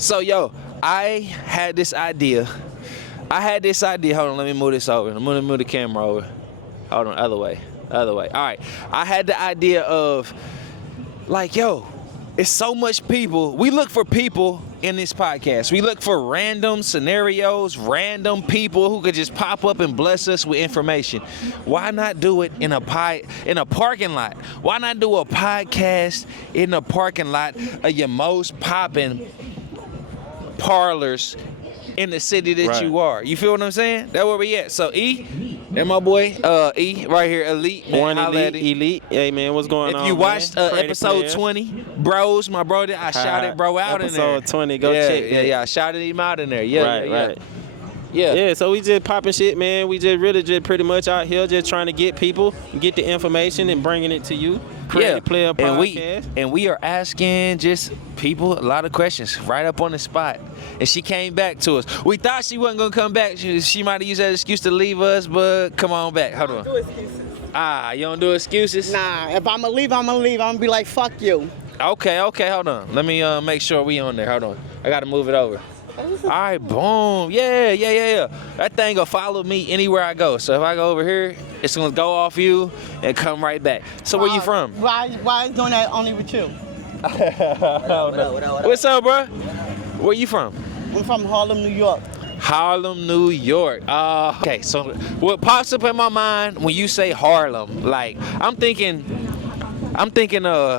So, yo, I had this idea. Hold on, let me move this over. I'm gonna move the camera over. Hold on, other way. All right. I had the idea of, like, yo, it's so much people. We look for people in this podcast. We look for random scenarios, random people who could just pop up and bless us with information. Why not do it in a parking lot? Why not do a podcast in the parking lot of your most popping parlors in the city that you are? You feel what I'm saying? That's where we at. So E, and my boy E right here, Elite. Man, One Elite. Hey man, what's going on? If you watched episode 20, Bros, my brother, I shouted bro out in there. Episode 20, go check. Yeah, I shouted him out in there. Right. Yeah, so we just popping shit, man. We just really just pretty much out here just trying to get people, get the information and bringing it to you. Created Player Podcast. And we are asking just people a lot of questions right up on the spot. And she came back to us. We thought she wasn't going to come back. She might have used that excuse to leave us, but come on back. Hold on. I don't do excuses. You don't do excuses? Nah, if I'm going to leave, I'm going to leave. I'm going to be like, fuck you. Okay, hold on. Let me make sure we on there. Hold on. I got to move it over. All right, boom. Yeah. That thing will follow me anywhere I go. So if I go over here, it's going to go off you and come right back. So where you from? Why is doing that only with you? What's up, bro? Where you from? I'm from Harlem, New York. Harlem, New York. Okay, so what pops up in my mind when you say Harlem, like, I'm thinking,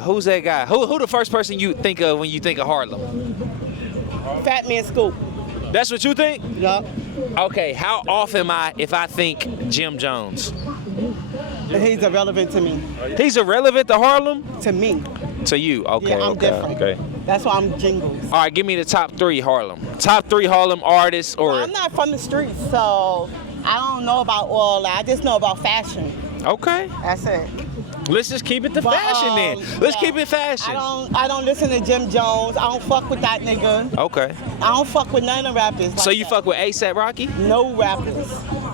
who's that guy? Who the first person you think of when you think of Harlem? Fat Man Scoop. That's what you think? Yup. Okay, how off am I if I think Jim Jones? He's irrelevant to me. He's irrelevant to Harlem? To me. To you, okay. Yeah, I'm different. Okay. That's why I'm jingles. All right, give me the top 3 Harlem. Top 3 Harlem artists or... Well, I'm not from the streets, so I don't know about all that. I just know about fashion. Okay. That's it. Let's just keep it to fashion then. Let's keep it fashion. I don't listen to Jim Jones. I don't fuck with that nigga. Okay. I don't fuck with none of the rappers. So you fuck with A$AP Rocky? No rappers.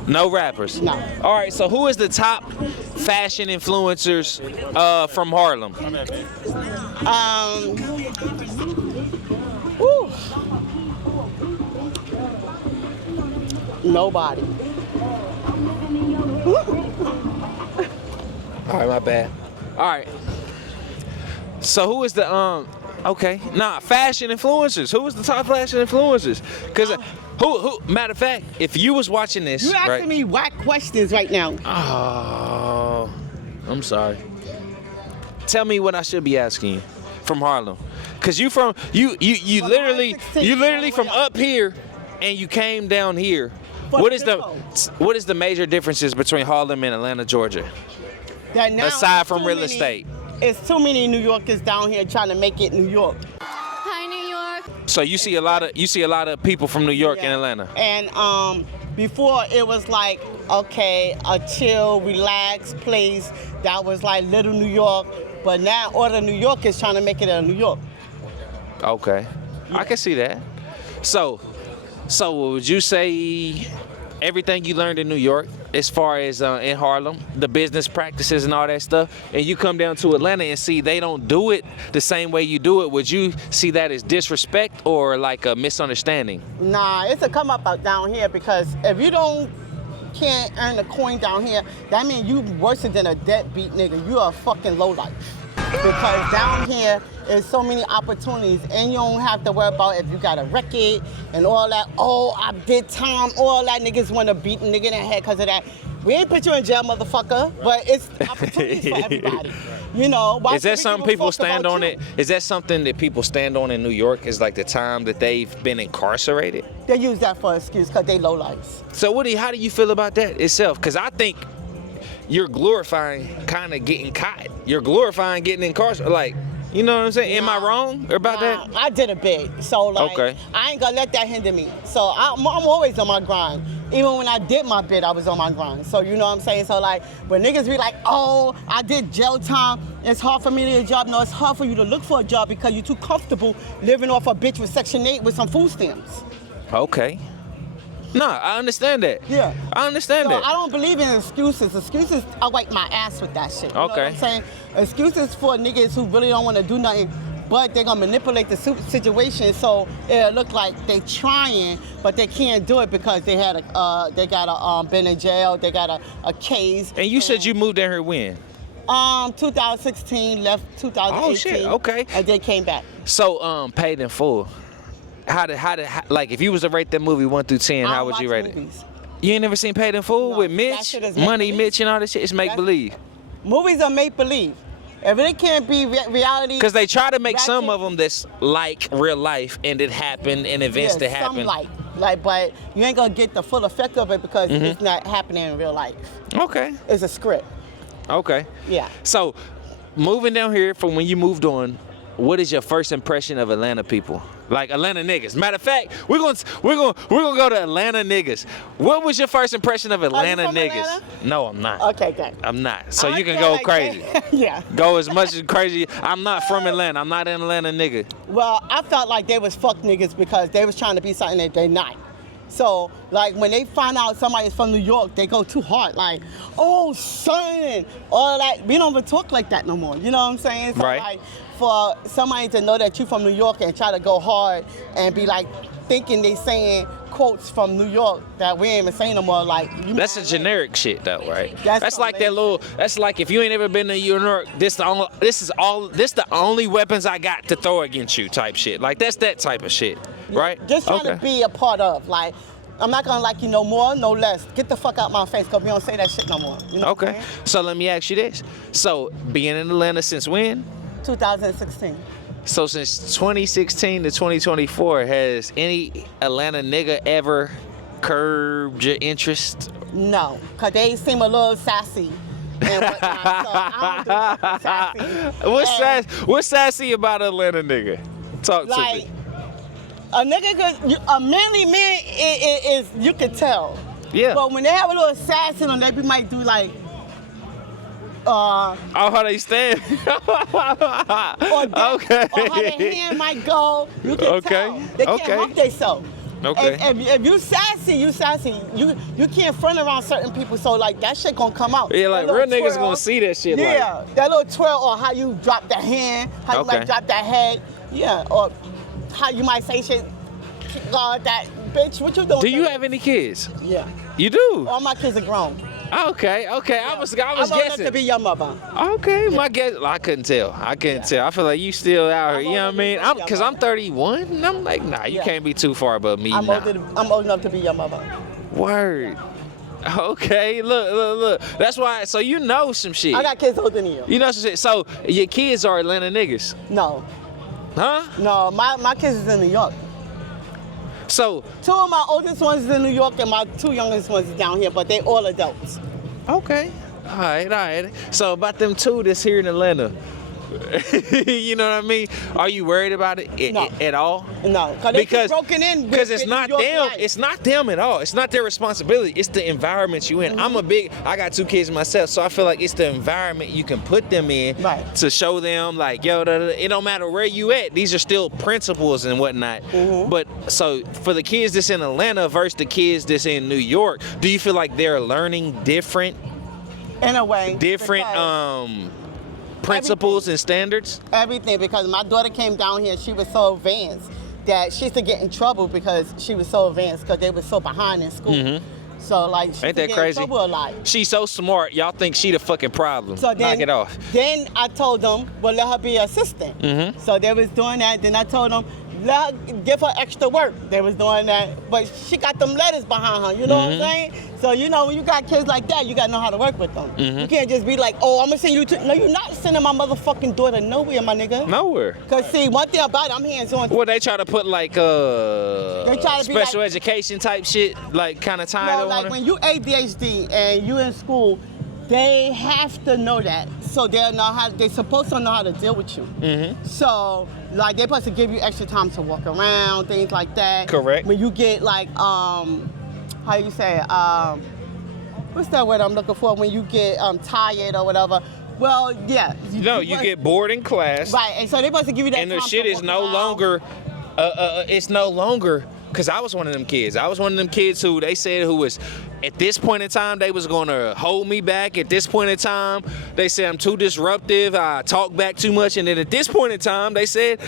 No rappers? No. All right, so who is the top fashion influencers from Harlem? Nobody. All right, my bad. All right. So who is the fashion influencers? Who is the top fashion influencers? Because who? Matter of fact, if you was watching this, you asking me whack questions right now. Oh, I'm sorry. Tell me what I should be asking you from Harlem, because you literally from up here, and you came down here. What is the major differences between Harlem and Atlanta, Georgia? That now aside from real estate. It's too many New Yorkers down here trying to make it New York. Hi, New York. So you see a lot of people from New York and Atlanta. And before it was like, okay, a chill, relaxed place that was like little New York, but now all the New Yorkers trying to make it a New York. Okay. Yeah. I can see that. So would you say everything you learned in New York, as far as in Harlem, the business practices and all that stuff, and you come down to Atlanta and see they don't do it the same way you do it, would you see that as disrespect or like a misunderstanding? Nah, it's a come up out down here, because if you can't earn a coin down here, that means you worse than a deadbeat nigga. You are a fucking lowlife. Because down here is so many opportunities, and you don't have to worry about if you got a record and all that. Oh, I did time. All that niggas want to beat a nigga in the head because of that. We ain't put you in jail, motherfucker, but it's opportunities for everybody. You know, is that something people stand on it? Is that something that people stand on in New York? Is like the time that they've been incarcerated? They use that for an excuse because they lowlifes. So how do you feel about that itself? Because I think you're glorifying kind of getting caught. You're glorifying getting incarcerated. Like, you know what I'm saying? Am I wrong about that? I did a bit. So, like, okay. I ain't gonna let that hinder me. So, I'm always on my grind. Even when I did my bit, I was on my grind. So, you know what I'm saying? So, like, when niggas be like, oh, I did jail time, it's hard for me to get a job. No, it's hard for you to look for a job because you're too comfortable living off a bitch with Section 8 with some food stamps. Okay. No, I understand that. Yeah. I understand that. I don't believe in excuses. Excuses, I wipe my ass with that shit. You know what I'm saying? Excuses for niggas who really don't want to do nothing. but they're gonna manipulate the situation so it'll look like they trying, but they can't do it because they got been in jail, they got a case. And you said you moved down here when? 2016, left 2018. Oh shit, okay. And then came back. So Paid in Full. How like if you was to rate that movie 1 through 10, how would you rate it? You ain't never seen Paid in Full No, with that Mitch, shit is Money make-believe. Mitch, and all this shit? It's make believe. Movies are make believe. If it can't be reality, Because they try to make some ratchet- of them that's like real life and it happened and events that happen. some like, but you ain't gonna get the full effect of it because it's not happening in real life. Okay. It's a script. Okay. Yeah. So, moving down here from when you moved on, what is your first impression of Atlanta people? Like Atlanta niggas. Matter of fact, we're gonna go to Atlanta niggas. What was your first impression of Atlanta from niggas? Atlanta? No, I'm not. Okay, good. I'm not. So you can I go feel like crazy. yeah. Go as much as crazy. I'm not from Atlanta. I'm not an Atlanta nigga. Well, I felt like they was fuck niggas because they was trying to be something that they not. So, like, when they find out somebody's from New York, they go too hard. Like, oh, son, or like, we don't even talk like that no more. You know what I'm saying? So, Right. like, for somebody to know that you from New York and try to go hard and be like, thinking they saying quotes from New York that we ain't even saying no more. Like, you That's a mad generic shit though, right? That's That's like that some little. That's like if you ain't ever been to New York, this the only weapons I got to throw against you type shit. Like that's that type of shit, right? Just trying to be a part of. Like, I'm not gonna like you no more, no less. Get the fuck out my face, because we don't say that shit no more. You know what I'm Okay. saying? So let me ask you this. So being in Atlanta since when? 2016. So since 2016 to 2024, has any Atlanta nigga ever curbed your interest? No, because they seem a little sassy. And whatnot, so I don't do sassy. What's sassy about Atlanta nigga? Talk to Like, me. a nigga, a manly man is you can tell. Yeah. But when they have a little sass in them, they might do like, Oh, how they stand? Okay. or how their hand might go. You can Okay. tell. They can't Okay. help themselves. Okay. If you sassy, you can't front around certain people, so like that shit gonna come out. Yeah, like That real little niggas twirl, gonna see that shit. Yeah, that little twirl, or how you drop the hand, how you Okay. might drop that head, yeah, or how you might say shit, that bitch, what you doing? Do you have any kids? Yeah, You do. all my kids are grown. Okay. I was I'm old enough guessing. to be your mother. Okay, my guess. I couldn't tell. I feel like you still out here. I'm You know what I old mean? enough to be Cause your I'm 31. And I'm like, nah, you Yeah. can't be too far above me. I'm Nah. old enough to be your mother. Word. Okay, look. That's why. So you know some shit. I got kids older than you. You know some shit. So your kids are Atlanta niggas, No, huh? my kids is in New York. So 2 of my oldest ones is in New York, and my 2 youngest ones is down here, but they all adults. okay, all right. So about them two that's here in Atlanta, you know what I mean? Are you worried about it No. at all? No, because they get broken in. Because it's with not New York them. life. It's not them at all. It's not their responsibility. It's the environment you in. I got 2 kids myself, so I feel like it's the environment you can put them in Right. to show them like, yo, it don't matter where you at. These are still principles and whatnot. But so for the kids that's in Atlanta versus the kids that's in New York, do you feel like they're learning different In a way. different because principles and standards? everything, because my daughter came down here, she was so advanced that she used to get in trouble because she was so advanced because they were so behind in school. So like, she Ain't used to that get crazy? in trouble a lot. She's so smart. Y'all think she the fucking problem. So then, Knock it off. Then I told them, well, let her be an assistant. So they was doing that. Then I told them, give her extra work. They was doing that, but she got them letters behind her. You know what I'm saying? So you know, when you got kids like that, you gotta know how to work with them. You can't just be like, oh, I'm gonna send you to. No, you're not sending my motherfucking daughter nowhere, my nigga. Nowhere. Cause see, one thing about it, I'm hands-on. Well, they try to put like try to be special like- education type shit, like kind of tied No, on like it. when you ADHD and you in school, they have to know that. So they're supposed to know how to deal with you. So like they're supposed to give you extra time to walk around, things like that. Correct. When you get like how you say what's that word I'm looking for? When you get tired or whatever. Well, yeah. No, you get bored in class, right, and so they're supposed to give you that and the time shit to is walk no around. longer. It's no longer because I was one of them kids. I was one of them kids who they said who was, at this point in time, they was going to hold me back. At this point in time, they said I'm too disruptive. I talk back too much. And then at this point in time, they said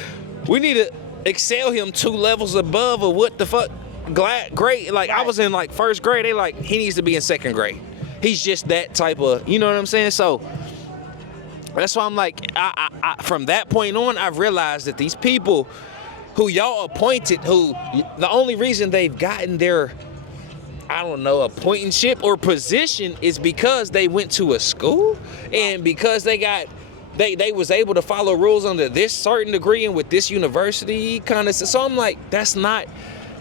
we need to excel him 2 levels above or what the fuck. Great. Like, I was in like 1st grade. They like, he needs to be in 2nd grade. He's just that type of, you know what I'm saying? So that's why I'm like, I from that point on, I've realized that these people who y'all appointed, who the only reason they've gotten their, I don't know, appointmentship or position is because they went to a school and because they got, they was able to follow rules under this certain degree and with this university kind of. So I'm like, that's not,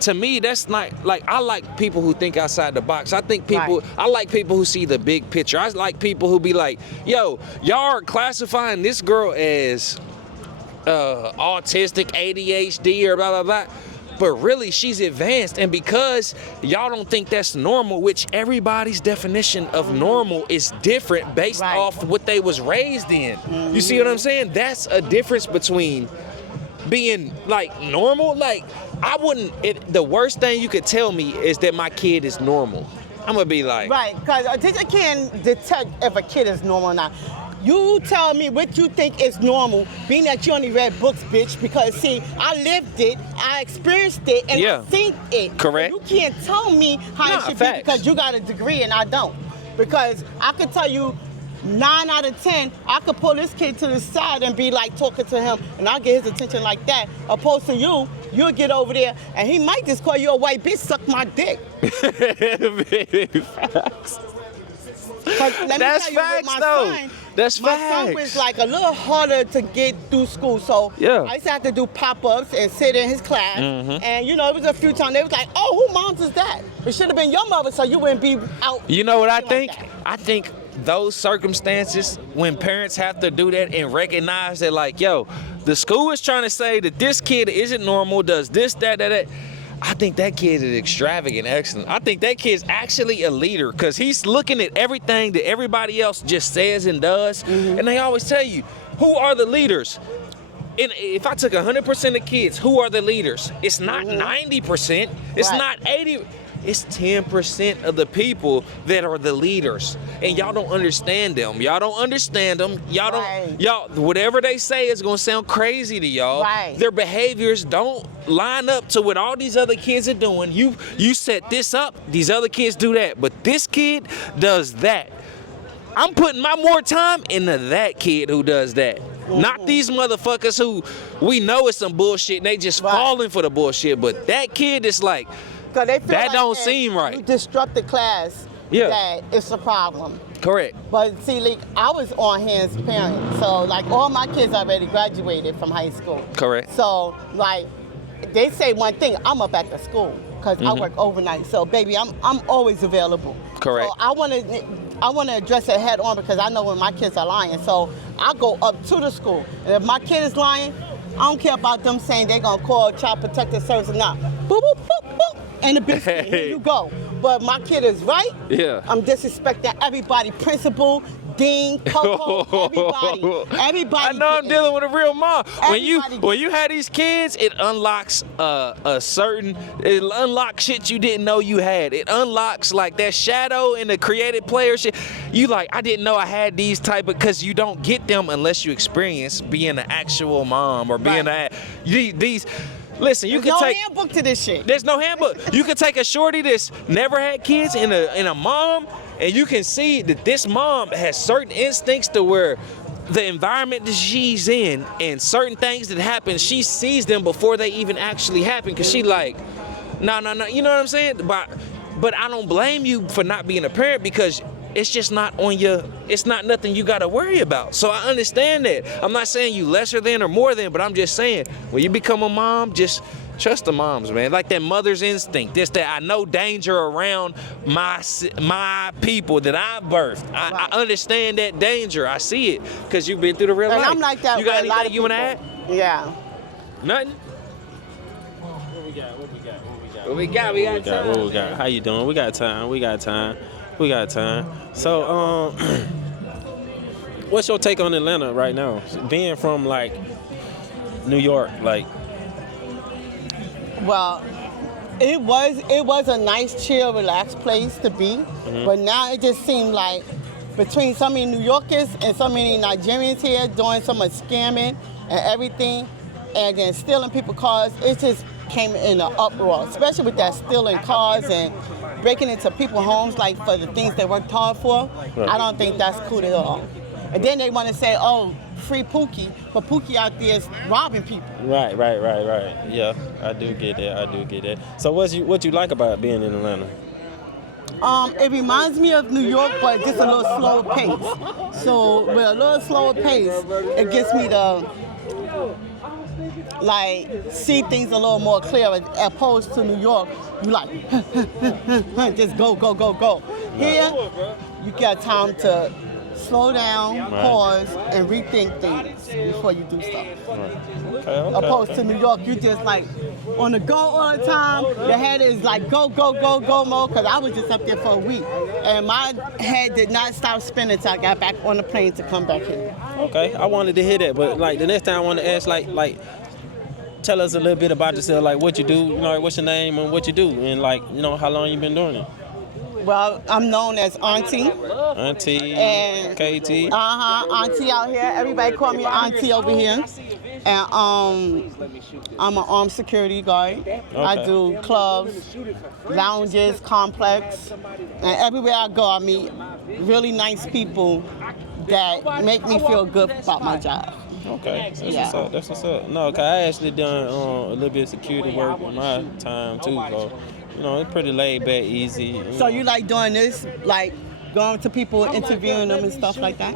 to me, that's not, like, I like people who think outside the box. I think people, I like people who see the big picture. I like people who be like, yo, y'all are classifying this girl as autistic, ADHD, or blah, blah, blah. But really, she's advanced. And because y'all don't think that's normal, which everybody's definition of normal is different based off what they was raised in. You see what I'm saying? That's a difference between being like normal. Like, I wouldn't, the worst thing you could tell me is that my kid is normal. I'm gonna be like, right, because a teacher can detect if a kid is normal or not. You tell me what you think is normal, being that you only read books, bitch, because see, I lived it, I experienced it, and I seen it. Correct. You can't tell me how it should be because you got a degree and I don't. Because I could tell you 9 out of 10, I could pull this kid to the side and be like talking to him, and I'll get his attention like that. Opposed to you, you'll get over there, and he might just call you a white bitch, suck my dick. That's facts, though. That's my facts. son was like a little harder to get through school, so I used to have to do pop-ups and sit in his class. And you know, it was a few times they was like, "Oh, who mom's is that?" It should have been your mother, so you wouldn't be out. You know what I think? Like I think those circumstances when parents have to do that and recognize that, like, yo, the school is trying to say that this kid isn't normal, does this, that. I think that kid is extravagant, excellent. I think that kid's actually a leader because he's looking at everything that everybody else just says and does. And they always tell you, who are the leaders? And if I took 100% of kids, who are the leaders? It's not 90%. It's not 80%. It's 10% of the people that are the leaders. And y'all don't understand them. Y'all don't understand them. Y'all don't, y'all, whatever they say is gonna sound crazy to y'all. Their behaviors don't line up to what all these other kids are doing. You set this up, these other kids do that, but this kid does that. I'm putting my more time into that kid who does that. Not these motherfuckers who we know is some bullshit and they just falling for the bullshit, but that kid is like, they feel that like don't seem right. You disrupt the class, that it's a problem. Correct. But see, like, I was on hands parent, so like all my kids already graduated from high school. Correct. So like, they say one thing, I'm up at the school because I work overnight. So baby, I'm always available. Correct. So I want to address it head on because I know when my kids are lying. So I go up to the school, and if my kid is lying, I don't care about them saying they're gonna call Child Protective Service or not. Boop, boop, boop, boop. And the biscuit, here you go. But my kid is right. I'm disrespecting everybody, principal, dean, Coco, everybody. I know I'm dealing with a real mom. When you have these kids, it unlocks it unlocks shit you didn't know you had. It unlocks like that shadow in the created player shit. You like, I didn't know I had these type of, because you don't get them unless you experience being an actual mom or being these. Listen, you can take. There's no handbook to this shit. There's no handbook. You can take a shorty that's never had kids and a mom, and you can see that this mom has certain instincts to where the environment that she's in and certain things that happen, she sees them before they even actually happen. Cause she like, no. You know what I'm saying? But I don't blame you for not being a parent because it's just not on your, it's not nothing you gotta worry about. So I understand that. I'm not saying you lesser than or more than, but I'm just saying, when you become a mom, just trust the moms, man. Like that mother's instinct. Just that I know danger around my people that I birthed. I understand that danger. I see it, because you've been through the real life. I'm like that. You got anything you wanna add? Yeah. Nothing? What we got? We got time. What we got? How you doing? We got time. So, what's your take on Atlanta right now? Being from like New York, like. Well, It was a nice, chill, relaxed place to be, but now it just seemed like between so many New Yorkers and so many Nigerians here doing so much scamming and everything, and then stealing people's cars, it just came in an uproar, especially with that stealing cars and breaking into people's homes like for the things they worked hard for. Right. I don't think that's cool at all. And then they want to say, oh, free Pookie, but Pookie out there is robbing people. Right. Yeah, I do get that. So what you like about being in Atlanta? It reminds me of New York, but just a little slower pace. So with a little slower pace, it gets me to like see things a little more clear, as opposed to New York. You like just go. Here, you got time to slow down, pause, and rethink things before you do stuff. Okay. Opposed to New York, you just like on the go all the time. Your head is like go mode. Cause I was just up there for a week, and my head did not stop spinning until I got back on the plane to come back here. Okay, I wanted to hear that, but like the next time I want to ask, like, tell us a little bit about yourself, like what you do, you know, what's your name and what you do, and like, you know, how long you been doing it. Well, I'm known as Auntie. Auntie, And KT. Auntie out here. Everybody call me Auntie over here. And I'm an armed security guard. Okay. I do clubs, lounges, complex, and everywhere I go, I meet really nice people that make me feel good about my job. Okay, Yeah. That's what's up. No, cause I actually done a little bit of security work in my time too, so you know it's pretty laid back, easy. So you like doing this, like going to people, interviewing them and stuff like that?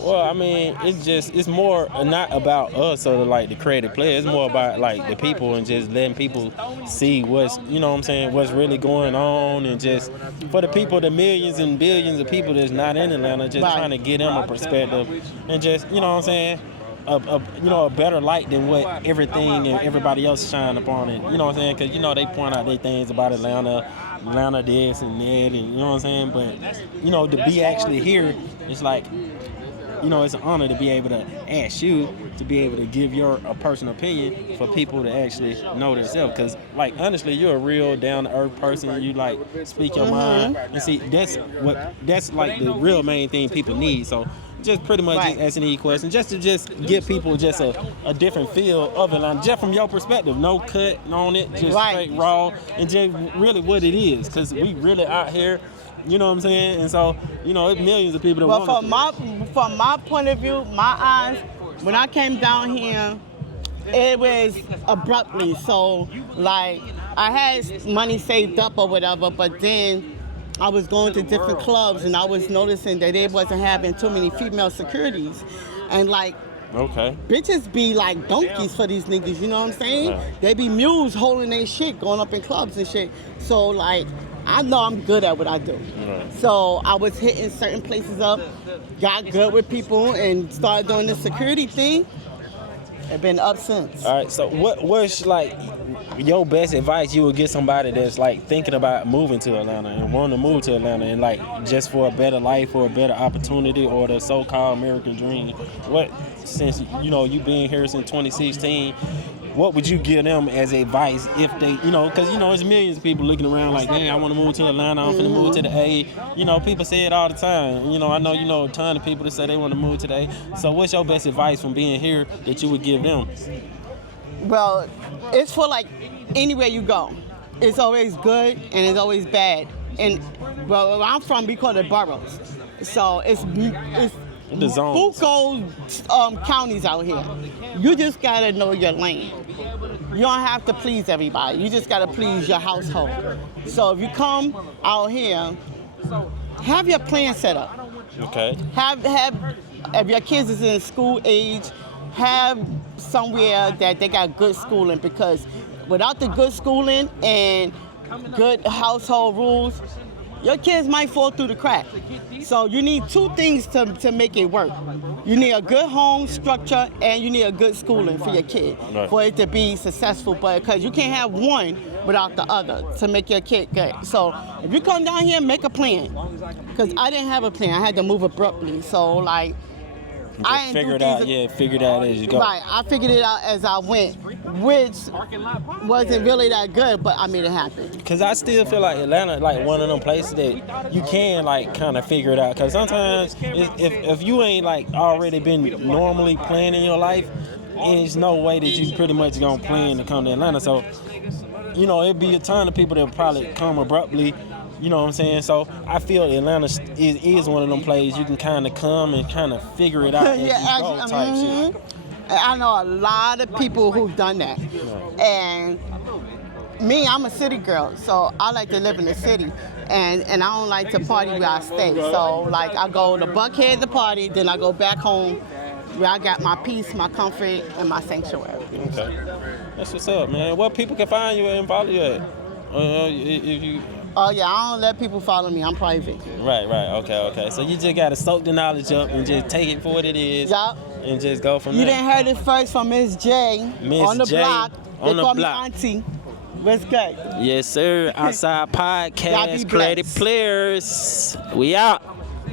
Well, I mean, it's more not about us or like the creative players. It's more about like the people and just letting people see what's, you know what I'm saying, what's really going on, and just for the people, the millions and billions of people that's not in Atlanta, just trying to get them a perspective and just, you know what I'm saying, a better light than what everything and everybody else shine upon it. You know what I'm saying? Because, you know, they point out their things about Atlanta this and that, and you know what I'm saying? But, you know, to be actually here, it's like, you know, it's an honor to be able to ask you to be able to give a personal opinion for people to actually know themselves. Because, like, honestly, you're a real down-to-earth person. You, like, speak your mind. And see, that's like the real main thing people need. So just pretty much just asking these questions, just to give people just a different feel of Atlanta, just from your perspective. No cut on it, just straight raw, and just really what it is. Because we really out here. You know what I'm saying? And so, you know, it's millions of people that want to. From my point of view, my eyes, when I came down here, it was abruptly. So, like, I had money saved up or whatever, but then I was going to different clubs and I was noticing that they wasn't having too many female securities. And, like, bitches be like donkeys for these niggas, you know what I'm saying? Right. They be mules holding their shit, going up in clubs and shit. So, like, I know I'm good at what I do. Right. So I was hitting certain places up, got good with people, and started doing the security thing. I've been up since. All right, so what's like your best advice you would give somebody that's like thinking about moving to Atlanta and wanting to move to Atlanta and like just for a better life or a better opportunity or the so-called American dream? What, since you know you been here since 2016, what would you give them as advice if they, you know, because, you know, there's millions of people looking around like, hey, I want to move to Atlanta, I'm finna move to the A. You know, people say it all the time. You know, I know you know a ton of people that say they want to move to the A. So what's your best advice from being here that you would give them? Well, it's for like anywhere you go. It's always good and it's always bad. And well, where I'm from, we call it boroughs. So it's the zones. Buco counties out here. You just gotta know your lane. You don't have to please everybody. You just gotta please your household. So if you come out here, have your plan set up. Okay. Have if your kids is in school age, have somewhere that they got good schooling, because without the good schooling and good household rules, your kids might fall through the crack. So you need two things to make it work. You need a good home structure and you need a good schooling for your kid for it to be successful. But because you can't have one without the other to make your kid good. So if you come down here, make a plan. Because I didn't have a plan. I had to move abruptly. So like I ain't figure do it out. things- Yeah, figure it out as you go. Right, I figured it out as I went, which wasn't really that good, but I made it happen. Cause I still feel like Atlanta, like one of them places that you can like kind of figure it out. Cause sometimes if you ain't like already been normally planning your life, there's no way that you pretty much gonna plan to come to Atlanta. So, you know, it'd be a ton of people that probably come abruptly. You know what I'm saying? So I feel Atlanta is one of them places you can kind of come and kind of figure it out as you go type shit. I know a lot of people who've done that. And me, I'm a city girl, so I like to live in the city. And I don't like to party where I stay. So like I go to Buckhead to party, then I go back home where I got my peace, my comfort, and my sanctuary. Okay. That's what's up, man. What people can find you and follow you at? If you Oh yeah, I don't let people follow me. I'm private. Right, okay. So you just gotta soak the knowledge up and just take it for what it is. Yup. And just go from You there. didn't heard it first from Miss J Miss on the J block. on They the call block. me Auntie. What's good? Yes, sir. Outside Y'all be Podcast, Created blessed. Players. We out.